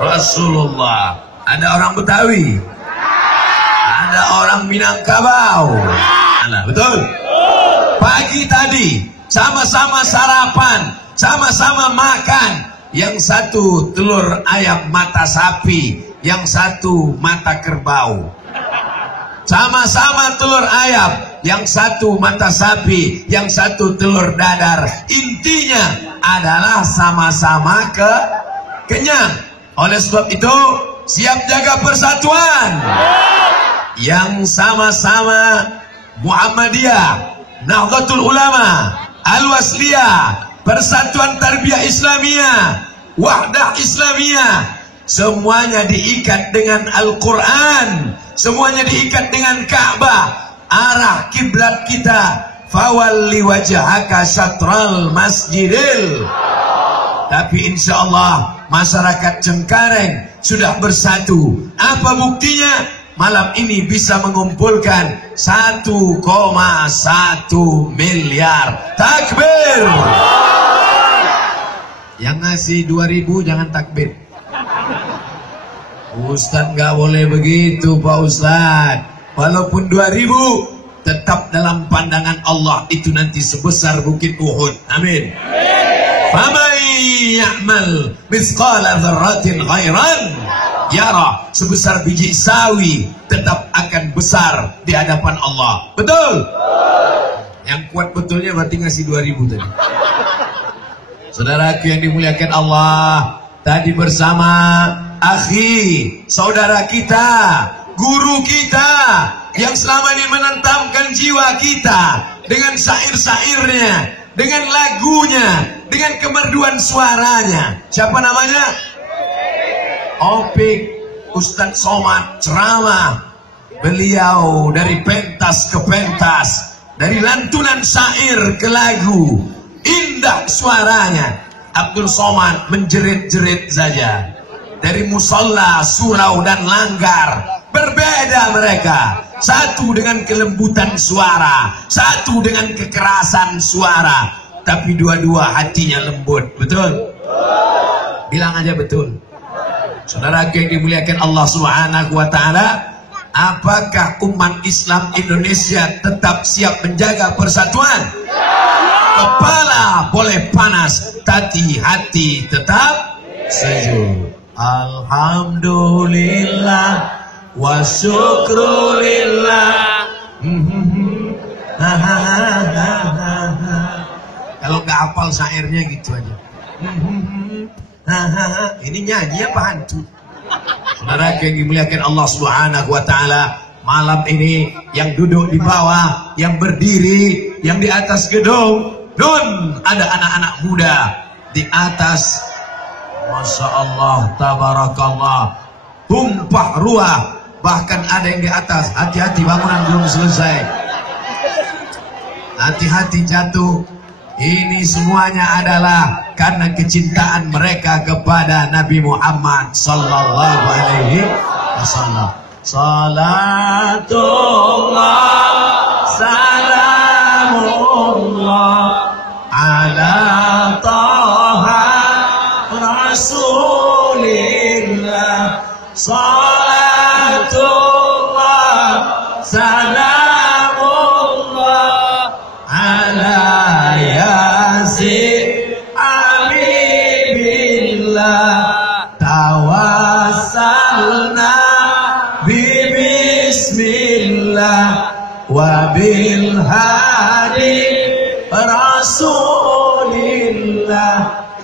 Rasulullah. Ada orang Betawi, ada orang Minangkabau. Nah, betul. Pagi tadi sama-sama sarapan, sama-sama makan. Yang satu telur ayam mata sapi, yang satu mata kerbau. Sama-sama telur ayam, yang satu mata sapi, yang satu telur dadar. Intinya adalah sama-sama kenyang. Oleh sebab itu, siap jaga persatuan. Yang sama-sama Muhammadiyah, Nahdlatul Ulama, Al-Wasliyah, Persatuan Tarbiyah Islamiyah, Wahdah Islamiyah, semuanya diikat dengan Al-Quran, semuanya diikat dengan Ka'bah. Arah kiblat kita, fawalli wajhaka syatral masjidil. Tapi insya Allah masyarakat Cengkareng sudah bersatu. Apa buktinya? Malam ini bisa mengumpulkan 1,1 miliar. Takbir. Yang ngasih 2.000 jangan takbir. Ustadz nggak boleh begitu Pak Ustadz. Walaupun 2.000 tetap dalam pandangan Allah itu nanti sebesar bukit Uhud. Amin. Faman ya'mal mithqala dzarratin khairan yara, sebesar biji sawi tetap akan besar di hadapan Allah. Betul? Yang kuat betulnya berarti ngasih 2.000 tadi. Saudaraku yang dimuliakan Allah, tadi bersama akhi, saudara kita, guru kita yang selama ini menentamkan jiwa kita dengan syair-syairnya, dengan lagunya, dengan kemerduan suaranya. Siapa namanya? Opik Ustadz Somad ceramah. Beliau dari pentas ke pentas, dari lantunan syair ke lagu, indah suaranya. Abdul Somad menjerit-jerit saja. Dari musola, surau dan langgar, berbeda mereka. Satu dengan kelembutan suara, satu dengan kekerasan suara, tapi dua-dua hatinya lembut. Betul? Bilang aja betul. Saudara yang dimuliakan Allah Subhanahu wa Ta'ala, apakah umat Islam Indonesia tetap siap menjaga persatuan? Kepala boleh panas, tapi hati tetap sejuk. Alhamdulillah wa syukrulillah. Kalau nggak hafal syairnya gitu aja. Ini nyanyi apa hantu? Saudara yang dimuliakan Allah Subhanahu wa Ta'ala, malam ini yang duduk di bawah, yang berdiri, yang di atas gedung, nun ada anak-anak muda di atas. Masya Allah, tabarakallah, tumpah ruah, bahkan ada yang di atas. Hati-hati, bangunan belum selesai. Hati-hati jatuh. Ini semuanya adalah karena kecintaan mereka kepada Nabi Muhammad sallallahu alaihi wasallam. Salatullah salamullah ala taha rasulillah. Salatullah salamullah ala yasin alibillah. Tawassalna bismillah wa bil hadi rasulillah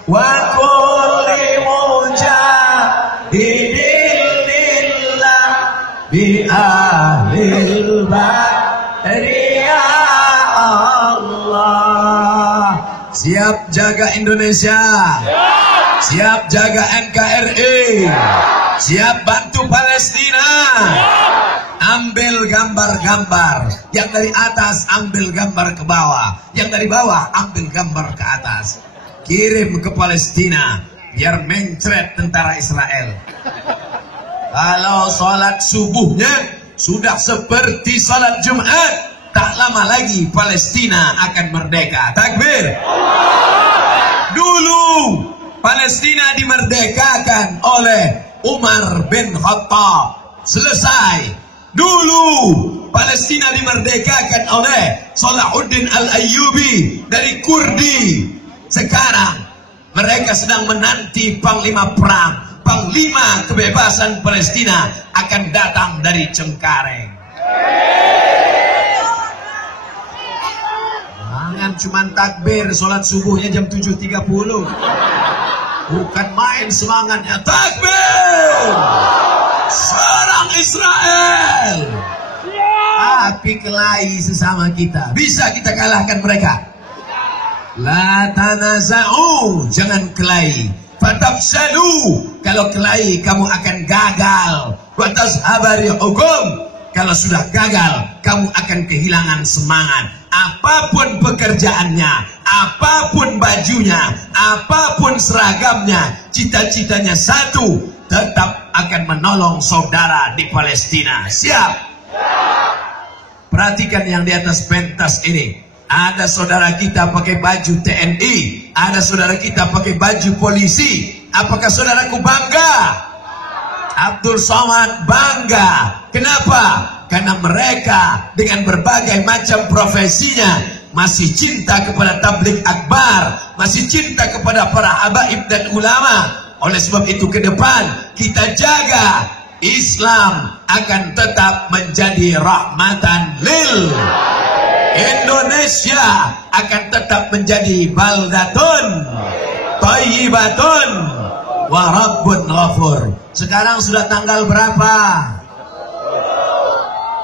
wa kulli mujahidin lillah bi ahlil badri ya Allah. Siap jaga Indonesia, siap jaga NKRI, siap bantu Palestina. Ambil gambar-gambar, yang dari atas ambil gambar ke bawah, yang dari bawah ambil gambar ke atas, kirim ke Palestina biar mencret tentara Israel. Kalau sholat subuhnya sudah seperti sholat Jumat, tak lama lagi Palestina akan merdeka. Takbir. Dulu Palestina dimerdekakan oleh Umar bin Khattab. Selesai. Dulu Palestina dimerdekakan oleh Salahuddin Al-Ayyubi dari Kurdi. Sekarang mereka sedang menanti panglima perang. Panglima kebebasan Palestina akan datang dari Cengkareng. Jangan cuma takbir, sholat subuhnya jam 7.30. Bukan main semangatnya. Takbir! Serang Israel! Tapi kelahi sesama kita. Bisa kita kalahkan mereka? La tanaza'u, jangan kelahi. Fatafshalu, kalau kelahi kamu akan gagal. Wa tazhabari hukum, kalau sudah gagal kamu akan kehilangan semangat. Apapun pekerjaannya, apapun bajunya, apapun seragamnya, cita-citanya satu, tetap akan menolong saudara di Palestina. Siap? Perhatikan yang di atas pentas ini. Ada saudara kita pakai baju TNI, ada saudara kita pakai baju polisi. Apakah saudaraku bangga? Abdul Somad bangga. Kenapa? Karena mereka dengan berbagai macam profesinya masih cinta kepada tabligh akbar, masih cinta kepada para habaib dan ulama. Oleh sebab itu ke depan kita jaga Islam akan tetap menjadi rahmatan lil. Indonesia akan tetap menjadi baldatun thayyibatun wa rabbun ghafur. Sekarang sudah tanggal berapa?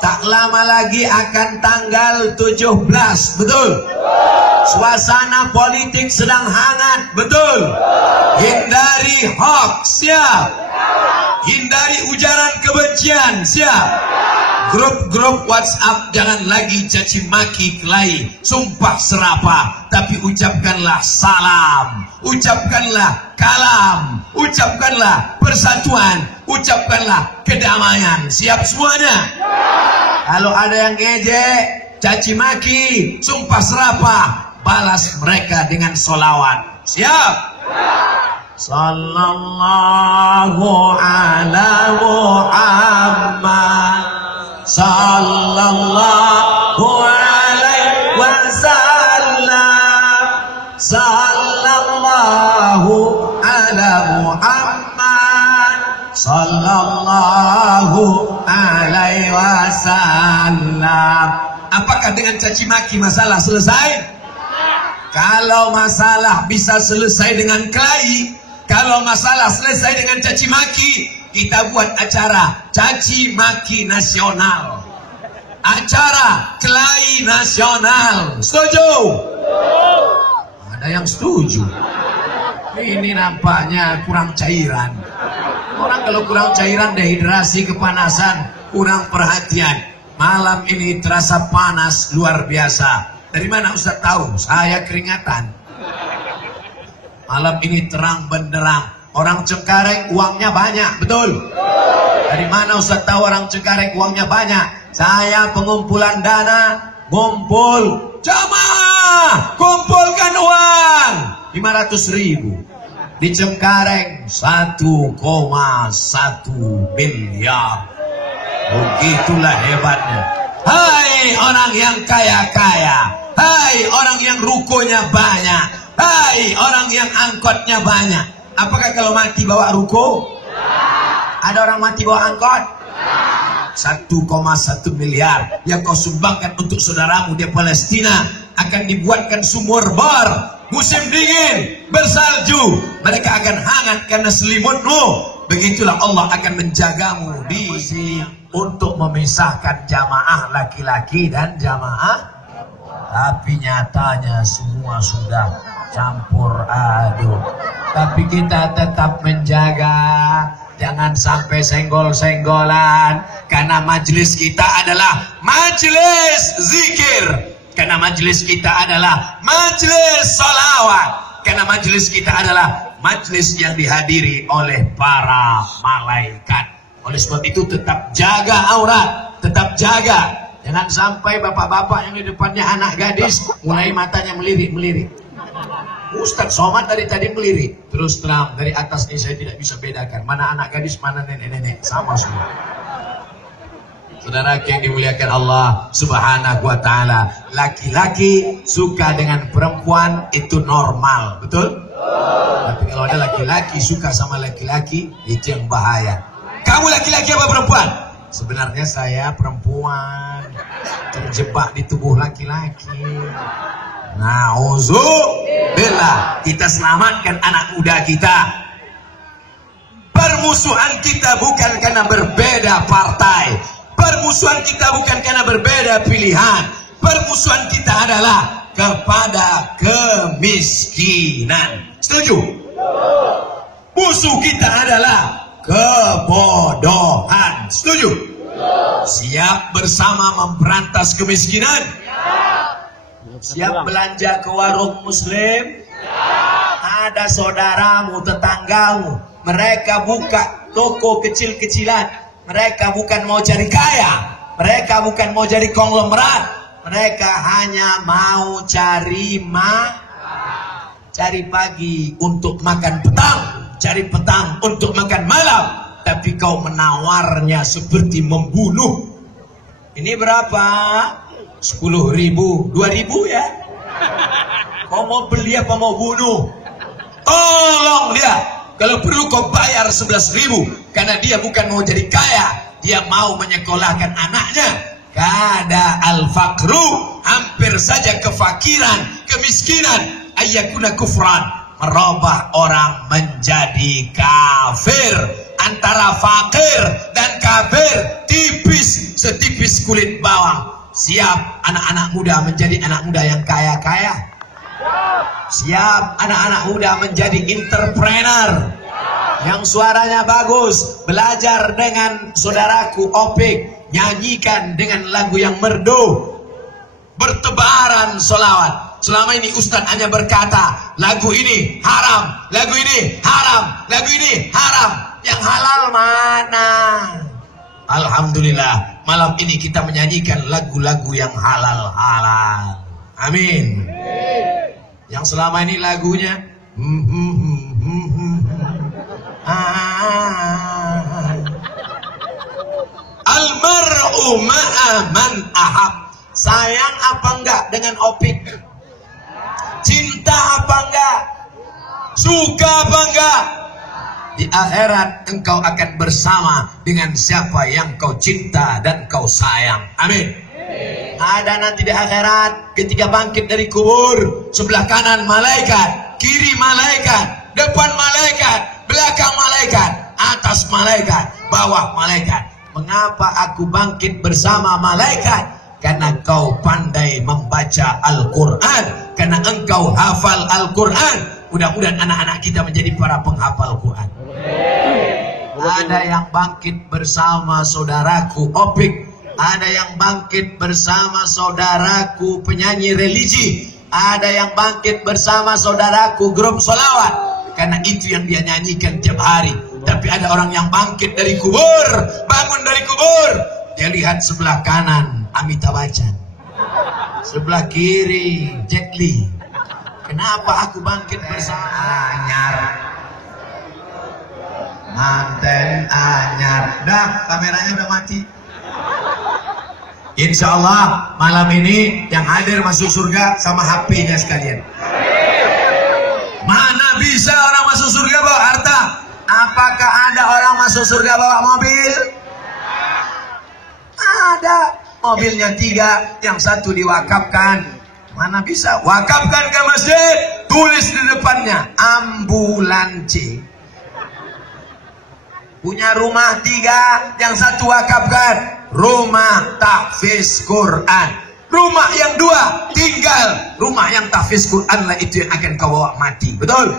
Tak lama lagi akan tanggal 17, betul? Suasana politik sedang hangat, betul? Hindari hoax, siap? Hindari ujaran kebencian, siap? Grup-grup WhatsApp jangan lagi caci maki kelahi, sumpah serapah, tapi ucapkanlah salam, ucapkanlah kalam, ucapkanlah persatuan, ucapkanlah kedamaian. Siap semuanya? Kalau ada yang ngejek, caci maki, sumpah serapah, balas mereka dengan sholawat. Siap? Sallallahu ala Muhammad, sallallahu alaihi wasallam, sallallahu ala Muhammad, sallallahu alaihi wasallam. Apakah dengan caci maki masalah selesai? Kalau masalah bisa selesai dengan kelahi, kalau masalah selesai dengan caci maki, kita buat acara caci maki nasional, acara kelahi nasional. Setuju? Ada yang setuju. Ini nampaknya kurang cairan. Orang kalau kurang cairan, dehidrasi, kepanasan, kurang perhatian. Malam ini terasa panas luar biasa. Dari mana Ustaz tahu? Saya keringatan. Malam ini terang benderang. Orang Cengkareng uangnya banyak, betul? Dari mana Ustaz tahu orang Cengkareng uangnya banyak? Saya pengumpulan dana, ngumpul. Jamaah, kumpulkan uang 500.000. Di Cengkareng 1,1 miliar. Begitulah hebatnya. Hai orang yang kaya-kaya, hai orang yang rukonya banyak, hai orang yang angkotnya banyak. Apakah kalau mati bawa ruko? Ada orang mati bawa angkot? 1,1 miliar yang kau sumbangkan untuk saudaramu di Palestina akan dibuatkan sumur bor. Musim dingin, bersalju, mereka akan hangat karena selimutmu. Begitulah Allah akan menjagamu di sini untuk memisahkan jamaah laki-laki dan jamaah. Tapi nyatanya semua sudah campur aduk. Tapi kita tetap menjaga, jangan sampai senggol-senggolan. Karena majelis kita adalah majelis zikir. Karena majelis kita adalah majelis salawat. Karena majelis kita adalah majelis yang dihadiri oleh para malaikat. Oleh sebab itu tetap jaga aurat, tetap jaga. Jangan sampai bapak-bapak yang di depannya anak gadis mulai matanya melirik-melirik. Ustaz Somad dari tadi melirik. Terus terang, dari atas ini saya tidak bisa bedakan mana anak gadis, mana nenek-nenek. Sama semua. Saudara yang dimuliakan Allah Subhanahu wa ta'ala, laki-laki suka dengan perempuan itu normal, betul? Tapi kalau ada laki-laki suka sama laki-laki, itu yang bahaya. Kamu laki-laki apa perempuan? Sebenarnya saya perempuan, terjebak di tubuh laki-laki. Nauzubillah, kita selamatkan anak muda kita. Permusuhan kita bukan karena berbeda partai, permusuhan kita bukan karena berbeda pilihan, permusuhan kita adalah kepada kemiskinan. Setuju? Musuh kita adalah kebodohan. Setuju? Siap bersama memberantas kemiskinan? Siap belanja ke warung muslim? Ada saudaramu, tetanggamu, mereka buka toko kecil-kecilan. Mereka bukan mau cari kaya, mereka bukan mau jadi konglomerat, mereka hanya mau cari pagi untuk makan petang, cari petang untuk makan malam. Tapi kau menawarnya seperti membunuh. Ini berapa? 10.000, 2.000 ya? Kau mau beli apa mau bunuh? Tolong dia. Kalau perlu kau bayar 11.000, karena dia bukan mau jadi kaya, dia mau menyekolahkan anaknya. Kada al-faqru, hampir saja kefakiran, kemiskinan, ayyakuna kufran, merubah orang menjadi kafir. Antara fakir dan kafir tipis, setipis kulit bawang. Siap anak-anak muda menjadi anak muda yang kaya-kaya? Siap anak-anak muda menjadi entrepreneur yang suaranya bagus, belajar dengan saudaraku Opik, nyanyikan dengan lagu yang merdu, bertebaran solawat. Selama ini Ustadz hanya berkata lagu ini haram, lagu ini haram, lagu ini haram. Yang halal mana? Alhamdulillah, malam ini kita menyanyikan lagu-lagu yang halal-halal. Amin. Yang selama ini lagunya almar'u ma'a man ahab. Sayang apa enggak dengan Opik? Cinta apa enggak? Suka apa enggak? Di akhirat engkau akan bersama dengan siapa yang kau cinta dan kau sayang. Amin. Ada nanti di akhirat ketika bangkit dari kubur, sebelah kanan malaikat, kiri malaikat, depan malaikat, belakang malaikat, atas malaikat, bawah malaikat. Mengapa aku bangkit bersama malaikat? Karena kau pandai membaca Al-Quran, karena engkau hafal Al-Quran. Mudah-mudahan anak-anak kita menjadi para penghafal Quran. Ada yang bangkit bersama saudaraku Opik, ada yang bangkit bersama saudaraku penyanyi religi, ada yang bangkit bersama saudaraku grup solawat, karena itu yang dia nyanyikan tiap hari. Tapi ada orang yang bangkit dari kubur, bangun dari kubur, dia lihat sebelah kanan Amitabh Bachchan, sebelah kiri Jet Li. Kenapa aku bangkit bersama anyar, manten anyar? Dah, kameranya udah mati. Insya Allah malam ini yang hadir masuk surga sama HP-nya sekalian. Mana bisa orang masuk surga bawa harta? Apakah ada orang masuk surga bawa mobil? Ada. Mobilnya 3, yang 1 diwakafkan. Mana bisa? Wakafkan ke masjid, tulis di depannya ambulansi. Punya rumah 3, yang 1 wakafkan rumah tahfiz Quran. Rumah yang 2 tinggal, rumah yang tahfiz Quran lah itu yang akan kau bawa mati. Betul?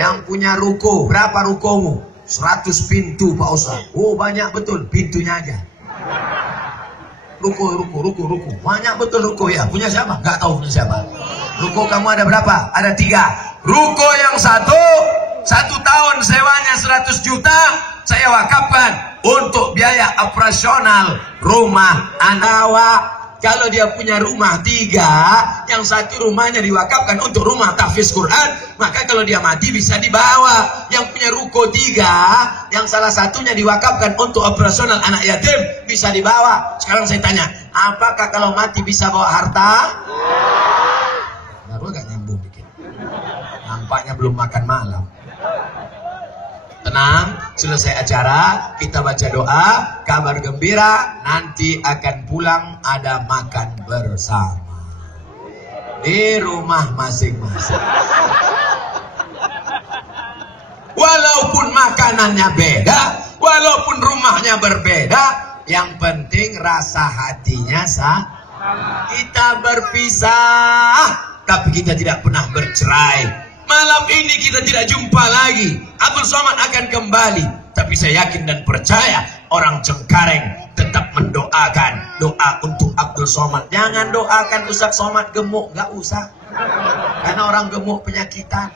Yang punya ruko, berapa rukomu? 100 pintu Pak Ustaz. Oh banyak betul, pintunya aja. Ruko. Banyak betul ruko ya. Punya siapa? Gak tahu punya siapa. Ruko kamu ada berapa? Ada 3. Ruko yang 1 tahun sewanya 100 juta. Saya wakafkan untuk biaya operasional rumah anawa Kalau dia punya rumah 3, yang satu rumahnya diwakafkan untuk rumah tahfiz Quran, maka kalau dia mati bisa dibawa. Yang punya ruko 3, yang salah satunya diwakafkan untuk operasional anak yatim, bisa dibawa. Sekarang saya tanya, apakah kalau mati bisa bawa harta? Baru agak nyambung dikit. Nampaknya belum makan malam. Tenang, selesai acara, kita baca doa, kabar gembira, nanti akan pulang ada makan bersama di rumah masing-masing. Walaupun makanannya beda, walaupun rumahnya berbeda, yang penting rasa hatinya sama. Kita berpisah, tapi kita tidak pernah bercerai. Malam ini kita tidak jumpa lagi. Abdul Somad akan kembali. Tapi saya yakin dan percaya orang Cengkareng tetap mendoakan doa untuk Abdul Somad. Jangan doakan Ustaz Somad gemuk, nggak usah. Karena orang gemuk penyakitan.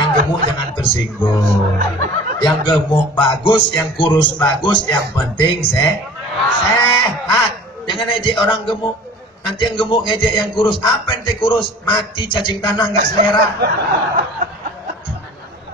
Yang gemuk jangan tersinggung. Yang gemuk bagus, yang kurus bagus, yang penting sehat. Jangan ejek orang gemuk. Nanti yang gemuk ngejek yang kurus. Apa ente kurus? Mati cacing tanah nggak selera.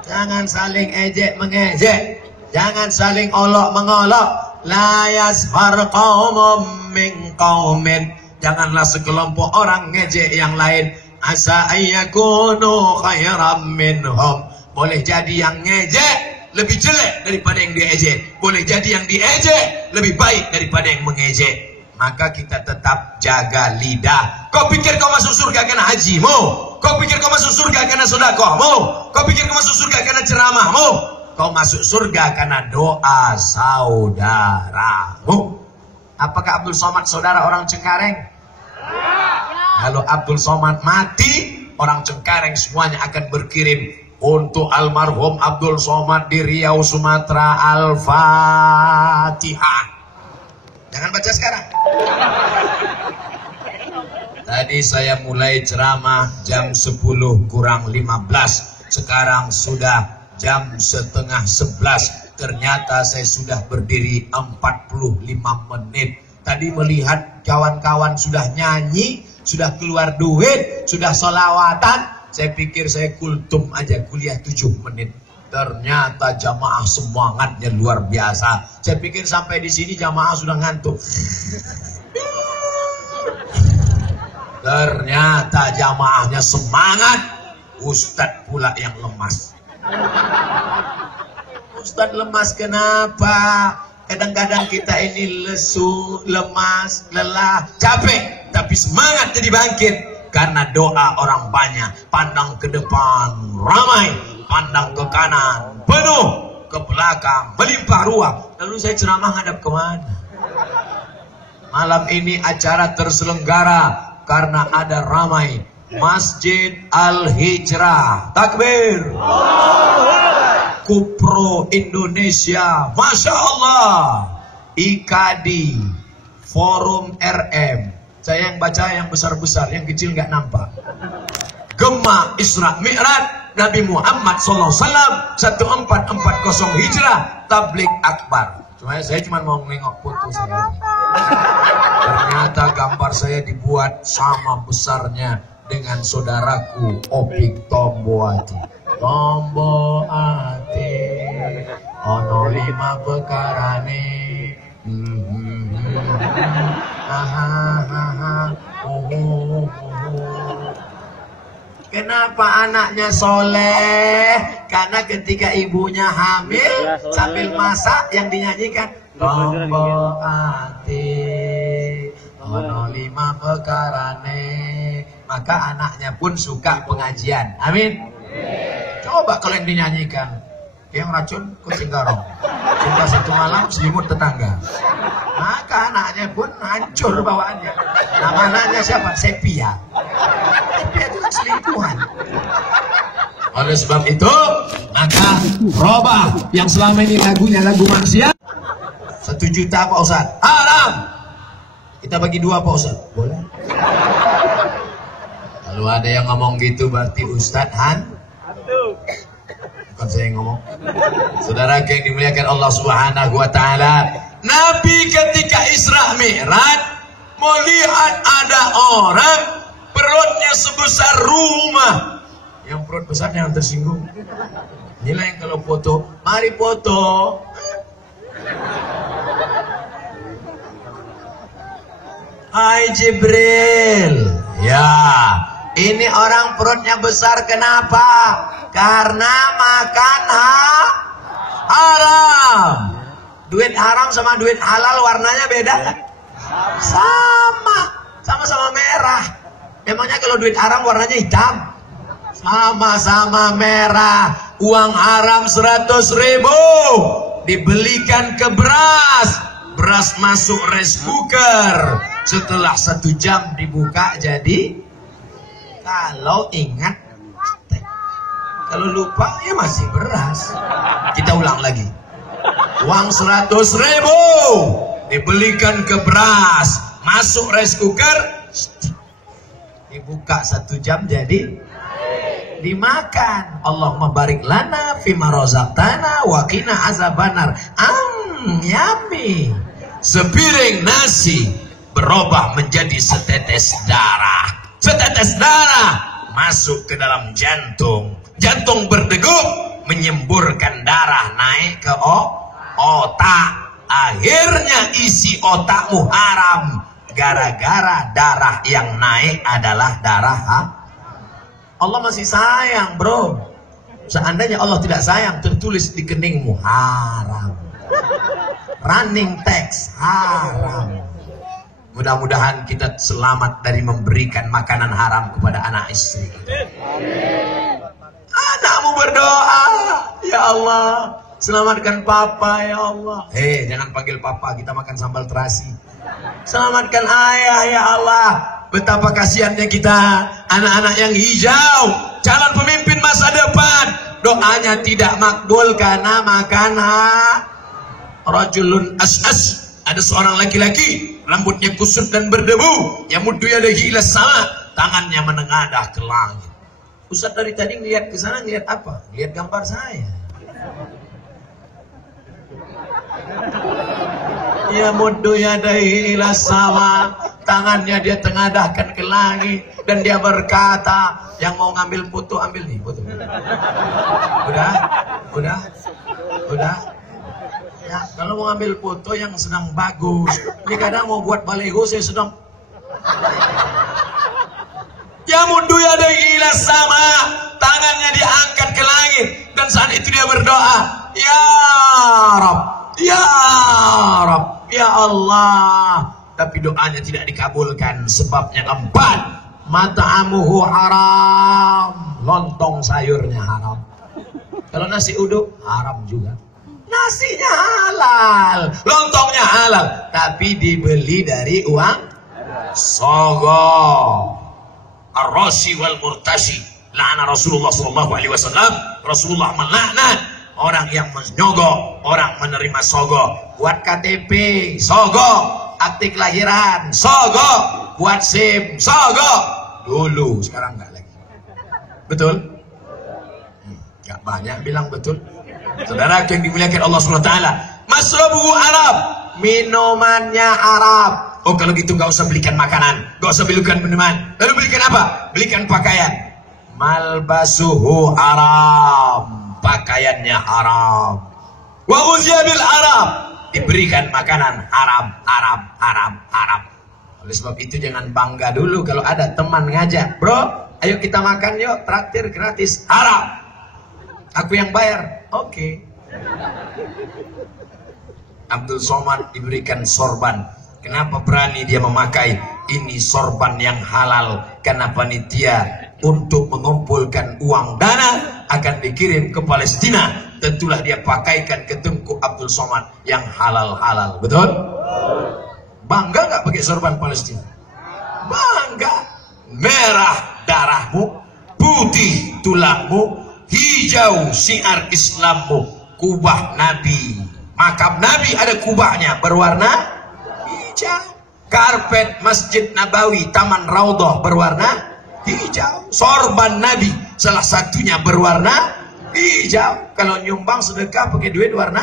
Jangan saling ejek mengejek. Jangan saling olok mengolok. La yasfar qaumum min qaumin. Janganlah sekelompok orang ngejek yang lain. Asa ayyakunu khairam minhum. Boleh jadi yang ngejek lebih jelek daripada yang diejek. Boleh jadi yang diejek lebih baik daripada yang mengejek. Maka kita tetap jaga lidah. Kau pikir kau masuk surga karena hajimu? Kau pikir kau masuk surga karena sedekahmu? Kau pikir kau masuk surga karena ceramahmu? Kau masuk surga karena doa saudaramu. Apakah Abdul Somad saudara orang Cengkareng? Kalau Abdul Somad mati, orang Cengkareng semuanya akan berkirim untuk almarhum Abdul Somad di Riau, Sumatera, Al-Fatihah. Jangan baca sekarang. Tadi saya mulai ceramah jam 10 kurang 15. Sekarang sudah jam setengah 11. Ternyata saya sudah berdiri 45 menit. Tadi melihat kawan-kawan sudah nyanyi, sudah keluar duit, sudah sholawatan. Saya pikir saya kultum aja kuliah 7 menit. Ternyata jamaah semangatnya luar biasa. Saya pikir sampai di sini jamaah sudah ngantuk. Ternyata jamaahnya semangat. Ustadz pula yang lemas. Ustadz lemas kenapa? Kadang-kadang kita ini lesu, lemas, lelah, capek. Tapi semangat jadi bangkit. Karena doa orang banyak. Pandang ke depan, ramai. Pandang ke kanan, penuh. Ke belakang, melimpah ruah. Lalu saya ceramah hadap kemana? Malam ini acara terselenggara karena ada ramai. Masjid Al-Hijrah. Takbir. Kupro Indonesia. Masya Allah. IKD. Forum RM. Saya yang baca yang besar-besar, yang kecil nggak nampak. Gema Isra Mi'raj Nabi Muhammad SAW 1440 Hijrah Tabligh Akbar. Saya cuma mau nengok foto saya. Ternyata gambar saya dibuat sama besarnya dengan saudaraku Opik Tomboati. Tomboati ono 5 pekarane. Kenapa anaknya soleh? Karena ketika ibunya hamil sambil masak yang dinyanyikan Tombo ati ono 5 pekarane. Maka anaknya pun suka pengajian. Amin. Coba kalau yang dinyanyikan yang racun kucing garong, cinta satu malam selimut tetangga. Maka anaknya pun hancur bawaannya. Nama anaknya siapa? Sepia. Sepia itu kan selingkuhan. Oleh sebab itu, maka robah yang selama ini lagunya lagu maksiat 1 juta Pak Ustaz. Haram. Kita bagi 2 Pak Ustaz. Boleh. Kalau ada yang ngomong gitu berarti Ustaz Han. Bukan saya yang ngomong. Saudara yang dimuliakan Allah Subhanahu wa taala, Nabi ketika Isra Mi'raj Melihat ada orang perutnya sebesar rumah. Yang perut besar yang tersinggung. Inilah yang kalau foto, mari foto. Hai Jibril. Ya, ini orang perutnya besar kenapa? Karena makan haram. Duit haram sama duit halal warnanya beda kan? Sama-sama merah. Emangnya kalau duit haram warnanya hitam? Sama-sama merah. Uang haram 100.000 dibelikan ke beras. Beras masuk rice cooker. Setelah 1 jam dibuka jadi. Kalau ingat, kalau lupa ya masih beras. Kita ulang lagi. Uang 100.000 dibelikan ke beras, masuk rice cooker, dibuka 1 jam jadi dimakan. Allahumma barik lana fima razaqtana wa qina azabannar. Yummy. Sepiring nasi berubah menjadi setetes darah. Setetes darah masuk ke dalam jantung. Jantung berdegup, menyemburkan darah naik ke otak. Akhirnya isi otakmu haram. Gara-gara darah yang naik adalah darah Allah masih sayang, bro. Seandainya Allah tidak sayang, tertulis di keningmu haram. Running text haram. Mudah-mudahan kita selamat dari memberikan makanan haram kepada anak istri. Anakmu berdoa, ya Allah, selamatkan papa ya Allah. Jangan panggil papa, kita makan sambal terasi. Selamatkan ayah ya Allah. Betapa kasihannya kita, anak-anak yang hijau, calon pemimpin masa depan. Doanya tidak makbul karena makan rajulun as'as. Ada seorang laki-laki, rambutnya kusut dan berdebu, yamuddu yadayhi ila sama, tangannya menengadah ke langit. Ustaz dari tadi ngelihat ke sana, ngelihat apa? Lihat gambar saya. Yamuddu yadayhi ila sama, tangannya dia tengadahkan ke langit dan dia berkata, yang mau ngambil foto ambil nih foto. Udah. Ya, kalau mau ambil foto yang sedang bagus. Ini kadang mau buat balego saya sedang. Ya muddu yadayhi ila sama, tangannya diangkat ke langit dan saat itu dia berdoa, ya Rabb, ya Rabb, ya Allah. Tapi doanya tidak dikabulkan sebabnya 4. Mata'amuhu haram, lontong sayurnya haram. Kalau nasi uduk haram juga. Nasinya halal, lontongnya halal, tapi dibeli dari uang sogo. Ar-rashi wal murtashi, la'ana Rasulullah sallallahu alaihi wasallam. Rasulullah melaknat orang yang menyogok, orang menerima sogo. Buat KTP sogo, akte kelahiran sogo, buat SIM sogo. Dulu, sekarang enggak lagi. Betul? Enggak banyak bilang betul. Saudara yang dimuliakan Allah SWT, masrabuhu Arab, minumannya Arab. Oh kalau gitu gak usah belikan makanan, gak usah belikan minuman. Lalu belikan apa? Belikan pakaian. Malbasuhu Arab, pakaiannya Arab. Wa uzyabil Arab, diberikan makanan Arab. Oleh sebab itu jangan bangga dulu kalau ada teman ngajak, bro, ayo kita makan yuk, traktir gratis Arab. Aku yang bayar, oke. Abdul Somad diberikan sorban. Kenapa berani dia memakai? Ini sorban yang halal. Karena panitia untuk mengumpulkan uang dana akan dikirim ke Palestina. Tentulah dia pakaikan ke tengkuk Abdul Somad yang halal-halal. Betul? Bangga nggak pakai sorban Palestina? Bangga. Merah darahmu, putih tulangmu, hijau syiar Islammu, kubah Nabi, makam Nabi ada kubahnya berwarna hijau, karpet Masjid Nabawi, Taman Raudhah berwarna hijau, sorban Nabi salah satunya berwarna hijau. Kalau nyumbang sedekah pakai duit warna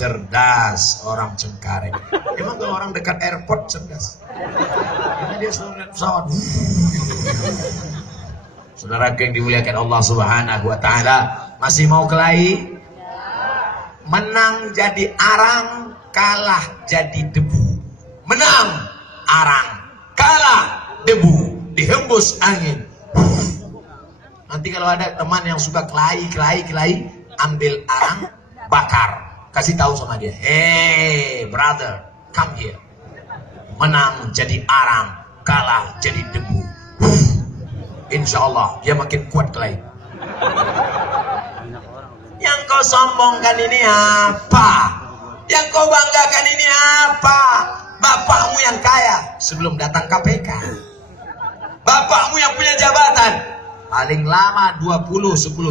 cerdas orang Cengkareng. Emang kalau orang dekat airport cerdas? Karena dia selalu naik pesawat. Saudara yang dimuliakan Allah Subhanahu wa taala, masih mau kelahi? Menang jadi arang, kalah jadi debu. Menang arang, kalah debu, dihembus angin. Nanti kalau ada teman yang suka kelahi, ambil arang, bakar, kasih tahu sama dia, hey brother, come here. Menang jadi arang, kalah jadi debu. Insya Allah dia makin kuat kelahi. Yang kau sombongkan ini apa? Yang kau banggakan ini apa? Bapakmu yang kaya sebelum datang KPK. Bapakmu yang punya jabatan paling lama 10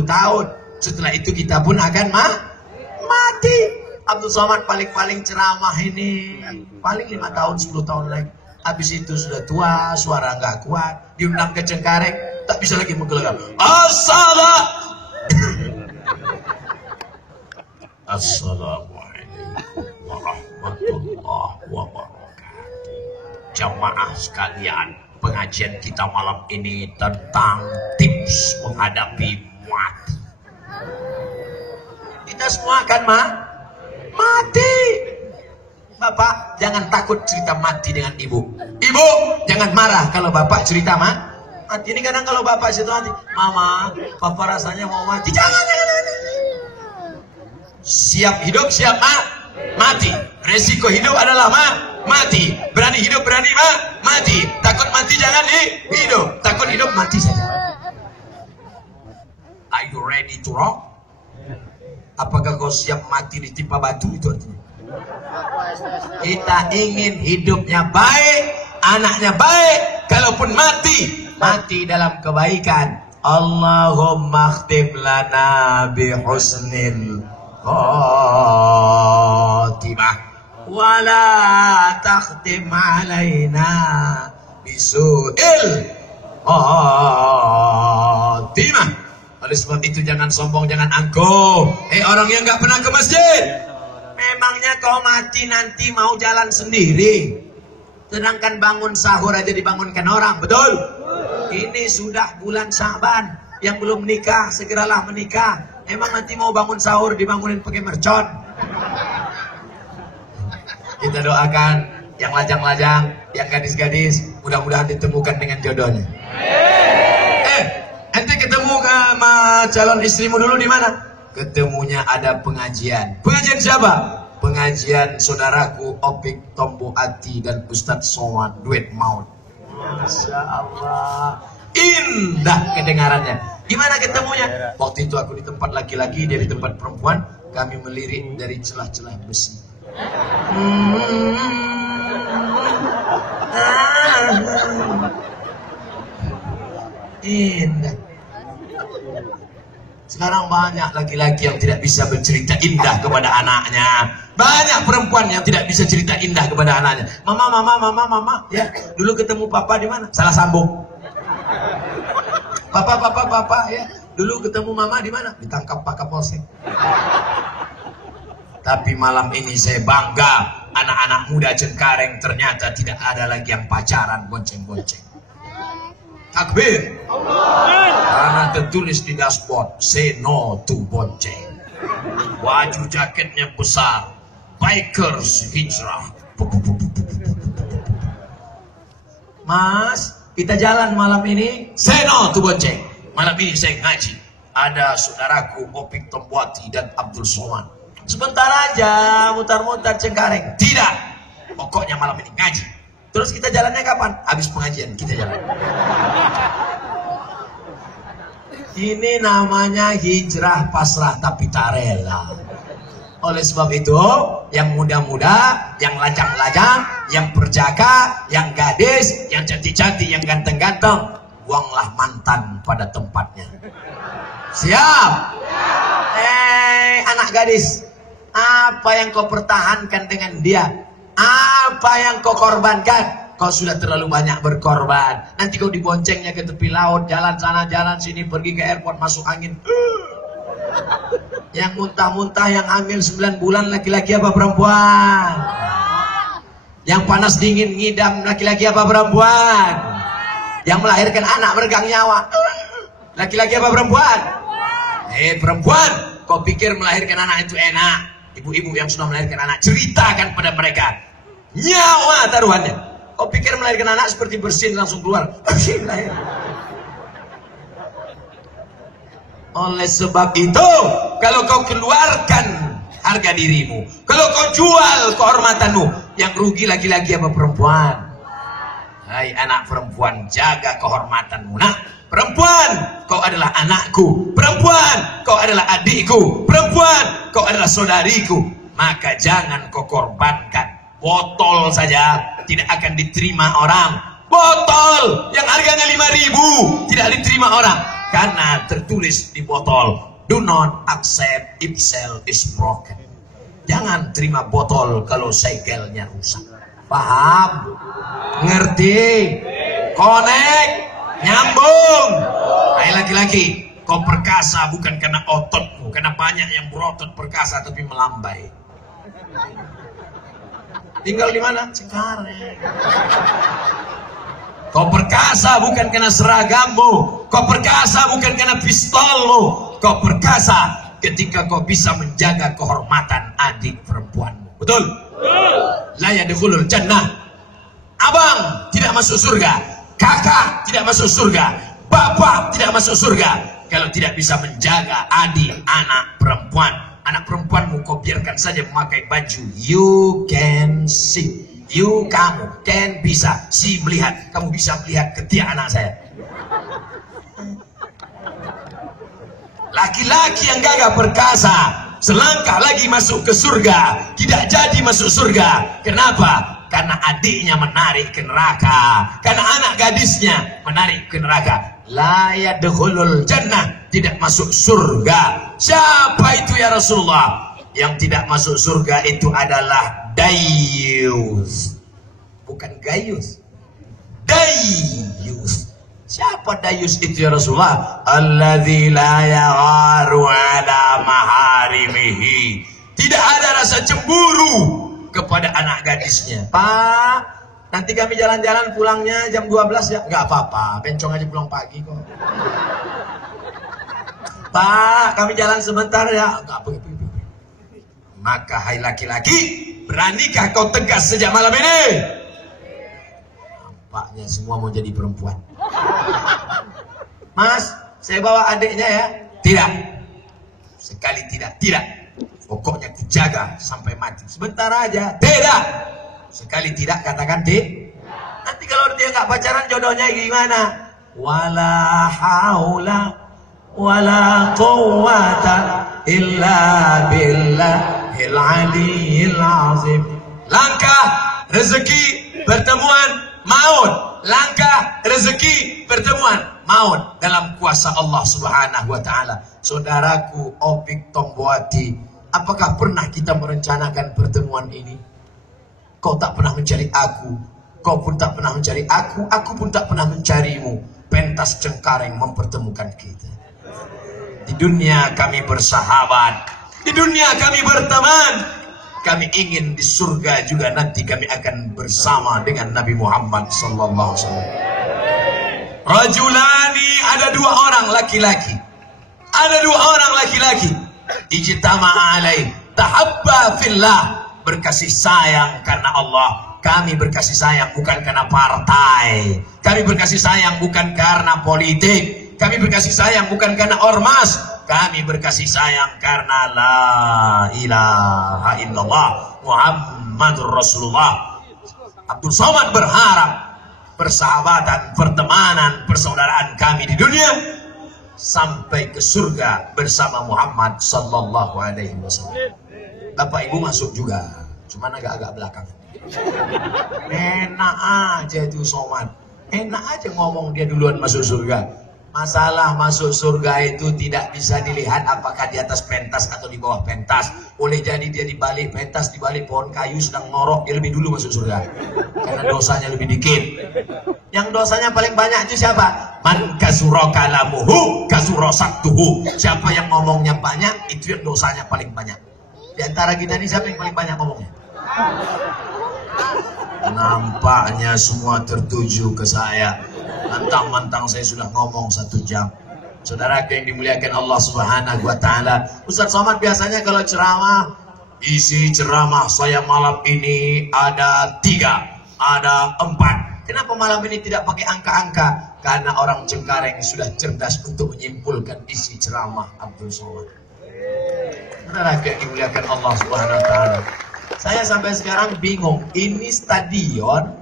tahun. Setelah itu kita pun akan mati. Abdul Somad paling ceramah ini paling 5 tahun 10 tahun lagi. Habis itu sudah tua, suara nggak kuat, diundang ke Cengkareng, tak bisa lagi menggelegam. Assalamualaikum warahmatullahi wabarakatuh. Jamaah sekalian, pengajian kita malam ini tentang tips menghadapi mati. Kita semua akan mati. Bapak jangan takut cerita mati dengan ibu. Ibu jangan marah kalau bapak cerita mati. Ini kadang kalau bapak cerita mati, mama, papa rasanya mau mati. Jangan. Siap hidup, siap mati. Resiko hidup adalah mati. Berani hidup, berani mati. Takut mati jangan hidup. Takut hidup mati saja. Are you ready to rock? Apakah kau siap mati ditimpa batu? Itu artinya. Kita ingin hidupnya baik, anaknya baik. Kalaupun mati dalam kebaikan. Allahumma khtim lana bi husnil khatimah wala takhtim alaina bisu'il khatimah. Oleh sebab itu jangan sombong, jangan angkuh. Orang yang gak pernah ke masjid, memangnya kau mati nanti mau jalan sendiri? Sedangkan bangun sahur aja dibangunkan orang, betul? Ini sudah bulan Syaban. Yang belum menikah segeralah menikah. Emang nanti mau bangun sahur dibangunin pakai mercon? Kita doakan yang lajang-lajang, yang gadis-gadis, mudah-mudahan ditemukan dengan jodohnya. Ente ketemu sama calon istrimu dulu di mana? Ketemunya ada pengajian. Pengajian siapa? Pengajian saudaraku Opik Tombo Ati dan Ustadz Somad duet maut. Masya Allah, indah kedengarannya. Gimana ketemunya? Waktu itu aku di tempat laki-laki, dia di tempat perempuan. Kami melirik dari celah-celah besi. Indah. Sekarang banyak laki-laki yang tidak bisa bercerita indah kepada anaknya. Banyak perempuan yang tidak bisa cerita indah kepada anaknya. Mama, ya, dulu ketemu papa di mana? Salah sambung. Papa, ya, dulu ketemu mama di mana? Ditangkap Pak Kapolsek. Tapi malam ini saya bangga, anak-anak muda Cengkareng ternyata tidak ada lagi yang pacaran bonceng-bonceng. Takbir. Karena tertulis di dashboard, say no to bonceng. Baju jaketnya besar, bikers hijrah. Mas, kita jalan malam ini, say no to bonceng. Malam ini saya ngaji. Ada saudaraku Opik Tombuati dan Abdul Somad. Sebentar aja mutar-mutar Cengkareng. Tidak, pokoknya malam ini ngaji. Terus kita jalannya kapan? Habis pengajian kita jalan. Ini namanya hijrah pasrah tapi tak rela. Oleh sebab itu, yang muda-muda, yang lajang-lajang, yang perjaka, yang gadis, yang cantik-cantik, yang ganteng-ganteng, buanglah mantan pada tempatnya. Siap? Anak gadis, apa yang kau pertahankan dengan dia? Apa yang kau korbankan? Kau sudah terlalu banyak berkorban. Nanti kau diboncengnya ke tepi laut, jalan sana, jalan sini, pergi ke airport, masuk angin. Yang muntah-muntah, yang hamil 9 bulan laki-laki apa perempuan? Yang panas dingin ngidam laki-laki apa perempuan? Yang melahirkan anak meregang nyawa laki-laki apa perempuan? Perempuan. Kau pikir melahirkan anak itu enak? Ibu-ibu yang sudah melahirkan anak, ceritakan pada mereka nyawa taruhannya. Kau pikir melahirkan anak seperti bersin langsung keluar? Bersin lahir. Oleh sebab itu, kalau kau keluarkan harga dirimu, kalau kau jual kehormatanmu, yang rugi laki-laki apa perempuan? Hai anak perempuan, jaga kehormatanmu. Nah, perempuan, kau adalah anakku. Perempuan, kau adalah adikku. Perempuan, kau adalah saudariku. Maka jangan kau korbankan. Botol saja tidak akan diterima orang. Botol yang harganya 5.000 tidak diterima orang. Karena tertulis di botol, do not accept if shell is broken. Jangan terima botol kalau segelnya rusak. Paham? Ngerti? Connect? Nyambung? Hai laki-laki, kau perkasa bukan karena ototmu, karena banyak yang berotot perkasa tapi melambai. Tinggal di mana? Cengkareng. Kau perkasa bukan karena seragammu, kau perkasa bukan karena pistolmu, kau perkasa ketika kau bisa menjaga kehormatan adik perempuanmu. Betul? La yadkhulul jannah. Abang tidak masuk surga, kakak tidak masuk surga, bapak tidak masuk surga kalau tidak bisa menjaga adik anak perempuan. Anak perempuanmu kau biarkan saja memakai baju you can see. You kamu can bisa si melihat, kamu bisa melihat ketiak anak saya. Laki-laki yang gagah perkasa selangkah lagi masuk ke surga, tidak jadi masuk surga. Kenapa? Karena adiknya menarik ke neraka, karena anak gadisnya menarik ke neraka. La yadkhulul jannah, tidak masuk surga. Siapa itu ya Rasulullah? Yang tidak masuk surga itu adalah dayus, bukan gayus. Dayus. Siapa dayus itu ya Rasulullah? Alladzi la yagharu ala maharimihi. Tidak ada rasa cemburu kepada anak gadisnya. Pak, nanti kami jalan-jalan pulangnya jam 12 ya. Enggak apa-apa, bencong aja pulang pagi kok. Pak, kami jalan sebentar ya. Enggak apa-apa. Maka hai laki-laki, beranikah kau tegas sejak malam ini? Nampaknya semua mau jadi perempuan. Mas, saya bawa adiknya ya. Tidak. Sekali tidak. Tidak. Pokoknya kujaga sampai mati. Sebentar aja. Tidak. Sekali tidak, katakan Nanti kalau dia nggak pacaran jodohnya gimana? Wala haula wala quwwata illa billahil aliyil azim. Langkah rezeki pertemuan maut. Langkah rezeki pertemuan maut dalam kuasa Allah Subhanahu wa taala. Saudaraku Opik Tomboati, apakah pernah kita merencanakan pertemuan ini? Kau tak pernah mencari aku, kau pun tak pernah mencari aku pun tak pernah mencarimu. Pentas Cengkareng mempertemukan kita. Di dunia kami bersahabat, di dunia kami berteman. Kami ingin di surga juga nanti kami akan bersama dengan Nabi Muhammad sallallahu alaihi wasallam. Rajulani, ada 2 orang laki-laki. Ada 2 orang laki-laki. Ijtama'a alaih, tahabba fillah, berkasih sayang karena Allah. Kami berkasih sayang bukan karena partai. Kami berkasih sayang bukan karena politik. Kami berkasih sayang bukan karena ormas. Kami berkasih sayang karena la ilaha illallah Muhammadur Rasulullah. Abdul Somad berharap persahabatan, pertemanan, persaudaraan kami di dunia sampai ke surga bersama Muhammad sallallahu alaihi wasallam. Bapak Ibu masuk juga, cuman agak-agak belakang. Enak aja itu Somad, enak aja ngomong dia duluan masuk surga. Masalah masuk surga itu tidak bisa dilihat apakah di atas pentas atau di bawah pentas. Boleh jadi dia di balik pentas, di balik pohon kayu sedang ngorok, dia lebih dulu masuk surga. Karena dosanya lebih dikit. Yang dosanya paling banyak itu siapa? Man kasura kalamuhu kasura saktuhu. Siapa yang ngomongnya banyak, itu yang dosanya paling banyak. Di antara kita ini siapa yang paling banyak ngomongnya? Nampaknya semua tertuju ke saya. Mentang-mentang saya sudah ngomong 1 jam. Saudara yang dimuliakan Allah Subhanahu wa Ta'ala, Ustaz Somad biasanya kalau ceramah, isi ceramah saya malam ini ada 3, ada 4. Kenapa malam ini tidak pakai angka-angka? Karena orang Cengkareng sudah cerdas untuk menyimpulkan isi ceramah Abdul Somad. Saudara yang dimuliakan Allah Subhanahu wa Ta'ala, saya sampai sekarang bingung, ini stadion,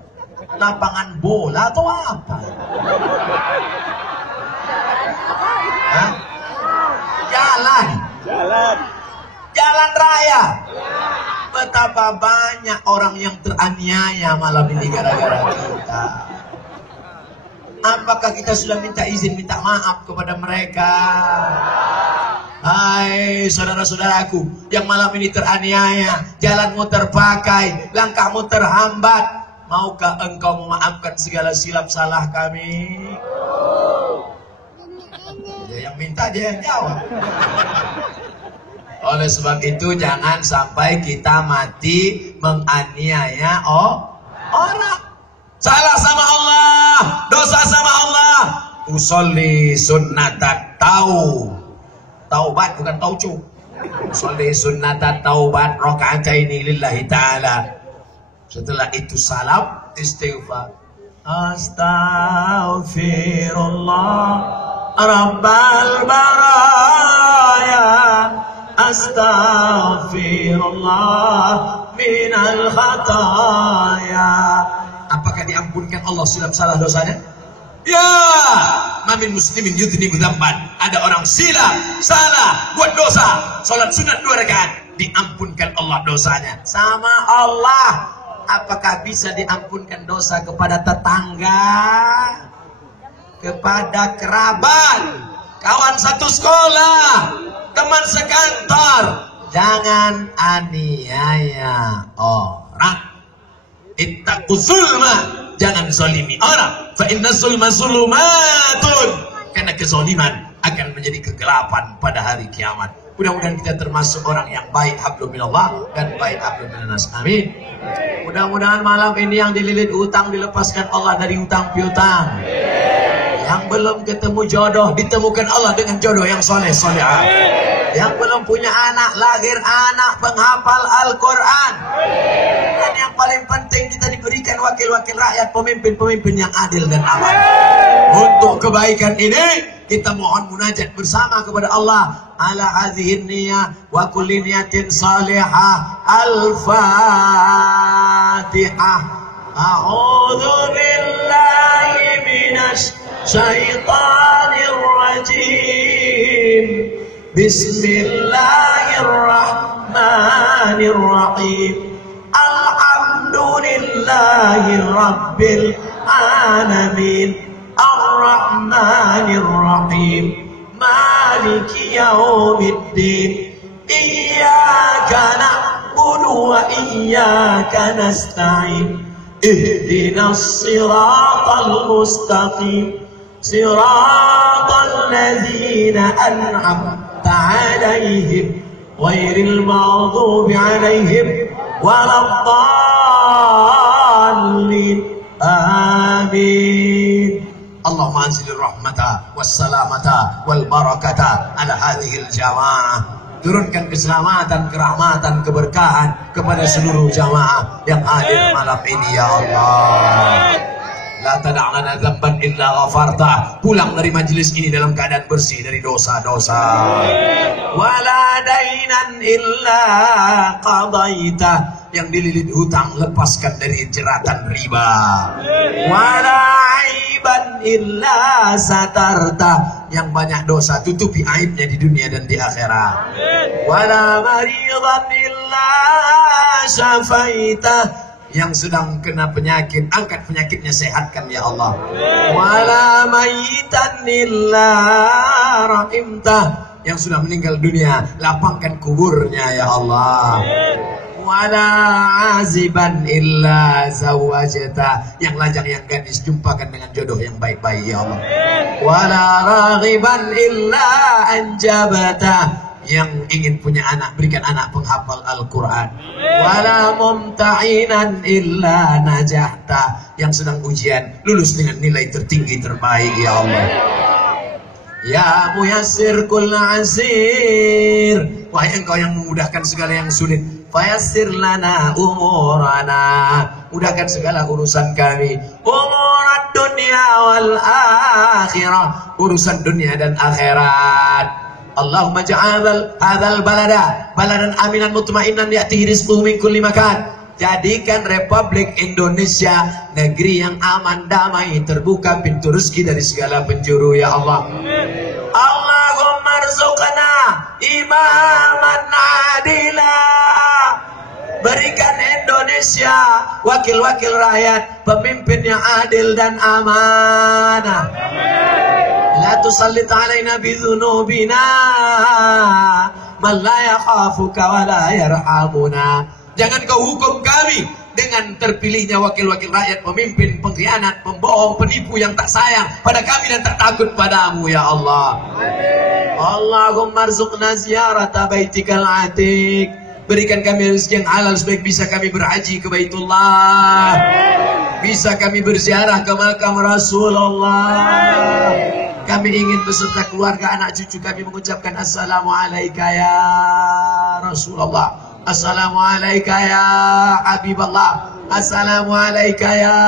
lapangan bola atau apa? Hah? Jalan raya. Betapa banyak orang yang teraniaya malam ini gara-gara kita. Apakah kita sudah minta izin, minta maaf kepada mereka? Hai saudara-saudaraku yang malam ini teraniaya, jalanmu terpakai, langkahmu terhambat. Maukah engkau memaafkan segala silap salah kami? Dia yang minta, dia yang jawab. Oleh sebab itu jangan sampai kita mati menganiaya orang. Salah sama Allah, dosa sama Allah. Usolli sunnatat taubat, bukan taucu. Usolli sunnatat taubat raka'ataini lillahi ta'ala. Setelah itu salam, istighfar. Astaghfirullah Rabbal baraya, astaghfirullah minal khataya. Apakah diampunkan Allah silap salah dosanya? Ya, mamin muslimin yudhnibu dzamban. Ada orang silap salah buat dosa, salat sunat 2 rakaat, diampunkan Allah dosanya. Sama Allah. Apakah bisa diampunkan dosa kepada tetangga, kepada kerabat, kawan satu sekolah, teman sekantor? Jangan aniaya orang. Ittaquz zulma, jangan zalimi orang. Fa inna zulma zulumatun. Karena kezaliman akan menjadi kegelapan pada hari kiamat. Mudah-mudahan kita termasuk orang yang baik hablum minallah dan baik hablum minannas. Amin. Mudah-mudahan malam ini yang dililit utang dilepaskan Allah dari utang piutang. Yang belum ketemu jodoh ditemukan Allah dengan jodoh yang soleh solehah. Yang belum punya anak, lahir anak penghafal Al-Quran. Dan yang paling penting kita diberikan wakil-wakil rakyat, pemimpin-pemimpin yang adil dan aman. Untuk kebaikan ini kita mohon munajat bersama kepada Allah. Ala hadhihi niyah wa kulli niyatin salihah. Al-Fatihah. A'udzu billahi minasy syaithanir rajim. Bismillahirrahmanirrahim. Alhamdulillahi rabbil alamin. Ar-Rahmanir-Rahim. Maliki yaumiddin. Iyyaka na'budu wa iyyaka nasta'in. Ihdinas siratal mustaqim. Siratal ladzina an'amta 'alaihim ghairil maghdubi 'alaihim waladdallin. Amin. Allahumma anzilir rahmata wassalamata wal barakata ala hadhil jamaah. Turunkan keselamatan, kerahmatan, keberkahan kepada seluruh jamaah yang hadir malam ini ya Allah. La tada'lana dzamban illa ghafarta. Pulang dari majelis ini dalam keadaan bersih dari dosa-dosa. Wala dainan illa qadaita. Yang dililit hutang lepaskan dari jeratan riba. Wala aiban illa satarta. Yang banyak dosa tutupi aibnya di dunia dan di akhirat. Wala maridan illa syafaita. yang sedang kena penyakit, angkat penyakitnya, sehatkan ya Allah. Wala mayitan illa rahimtah, yang sudah meninggal dunia, lapangkan kuburnya ya Allah. Wala aziban illa zawajata, yang lajang yang gadis jumpakan dengan jodoh yang baik-baik ya Allah. Wala raghiban illa anjabata, yang ingin punya anak, berikan anak penghafal Al-Quran. Wala mumta'inan illa najahta, yang sedang ujian, lulus dengan nilai tertinggi terbaik ya Allah. Ya muyassir kulla asir, wahai engkau yang memudahkan segala yang sulit, fayassir lana umurana, mudahkan segala urusan kami, umurad dunia wal akhirah, urusan dunia dan akhirat. Allahumma ja'al hadzal balada baladan aminan mutmainan ya'tihi rizquhu min kulli makan. Jadikan Republik Indonesia negeri yang aman, damai, terbuka pintu rezeki dari segala penjuru ya Allah. Allahumma rzuqna imaman adila, berikan Indonesia wakil-wakil rakyat, pemimpin yang adil dan amanah. La tusallit alaina bidhunubina man la yakhafuka wa la yarhamuna. Jangan kau hukum kami dengan terpilihnya wakil-wakil rakyat, pemimpin pengkhianat, pembohong, penipu yang tak sayang pada kami dan tak takut padamu ya Allah. Allahumma rzuqna ziyarata baitikal atiq, berikan kami rezeki yang halal supaya bisa kami berhaji ke Baitullah, bisa kami berziarah ke makam Rasulullah. Kami ingin beserta keluarga, anak cucu kami mengucapkan Assalamualaikum ya Rasulullah, Assalamualaikum ya Habiballah, Assalamualaikum ya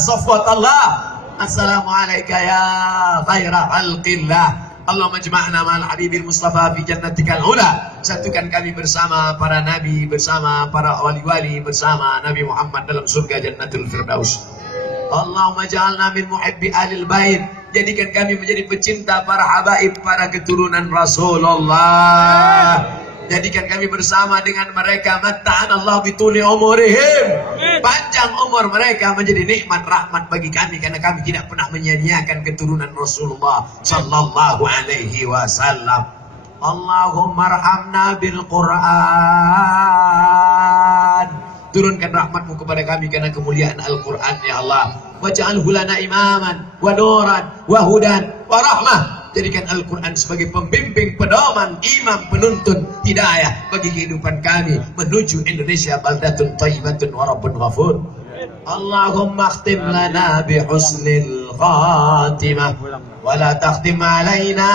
Safwatullah, Assalamualaikum ya khaira khalqillah. Allahumma jama'na ma'al habibil Mustafa fi jannatikal ula, satukan kami bersama para nabi, bersama para wali-wali, bersama Nabi Muhammad dalam surga Jannatul Firdaus. Allahumma ja'alna min muhibbi alil bait, jadikan kami menjadi pecinta para habaib, para keturunan Rasulullah. Jadikan kami bersama dengan mereka, matta'anallahu bituli umurihim, panjang umur mereka menjadi nikmat rahmat bagi kami, karena kami tidak pernah menyia-nyiakan keturunan Rasulullah sallallahu alaihi wasallam. Allahumma arhamna bil Qur'an, turunkan rahmatmu kepada kami karena kemuliaan Al-Quran ya Allah. Waj'alhu lana imaman wa nuran wa hudan wa rahmah, jadikan Al-Quran sebagai pembimbing, pedoman, imam, penuntun, hidayah bagi kehidupan kami menuju Indonesia baldatun thayyibatun wa rabbun ghafur. Allahumma akhtim lana bi husnil khatimah wa la takhtim alaina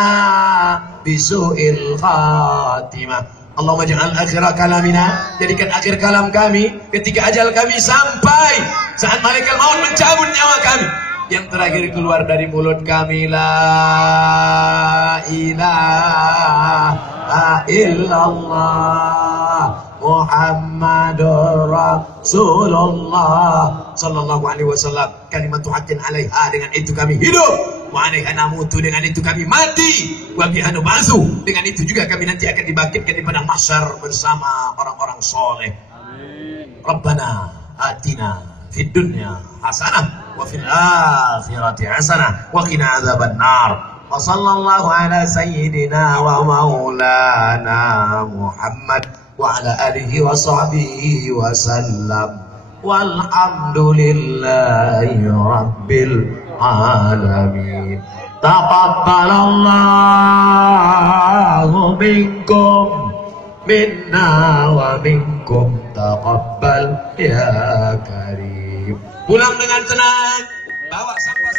bi su'il khatimah. Allahumma ja'al akhirah kalamina, jadikan akhir kalam kami ketika ajal kami sampai, saat malaikat maut mencabut nyawa kami, yang terakhir keluar dari mulut kami, la ilaha illallah Muhammadur Rasulullah sallallahu alaihi wasallam. Kalimatu haqqin 'alaiha, dengan itu kami hidup, wa 'alaiha namutu, dengan itu kami mati, wa biha nub'atsu, dengan itu juga kami nanti akan dibangkitkan di padang mahsyar bersama orang-orang soleh. Amin. Rabbana atina fid dunya hasanah wa fil akhirati hasanah wa qina adzaban nar. Wa sallallahu ala sayyidina wa maulana Muhammad wa ala alihi wa sahbihi wa sallam. Walhamdulillahi rabbil alamin. Taqabbalallahu minkum minna wa minkum taqabbal ya karim. Pulang dengan tenang, bawa sampah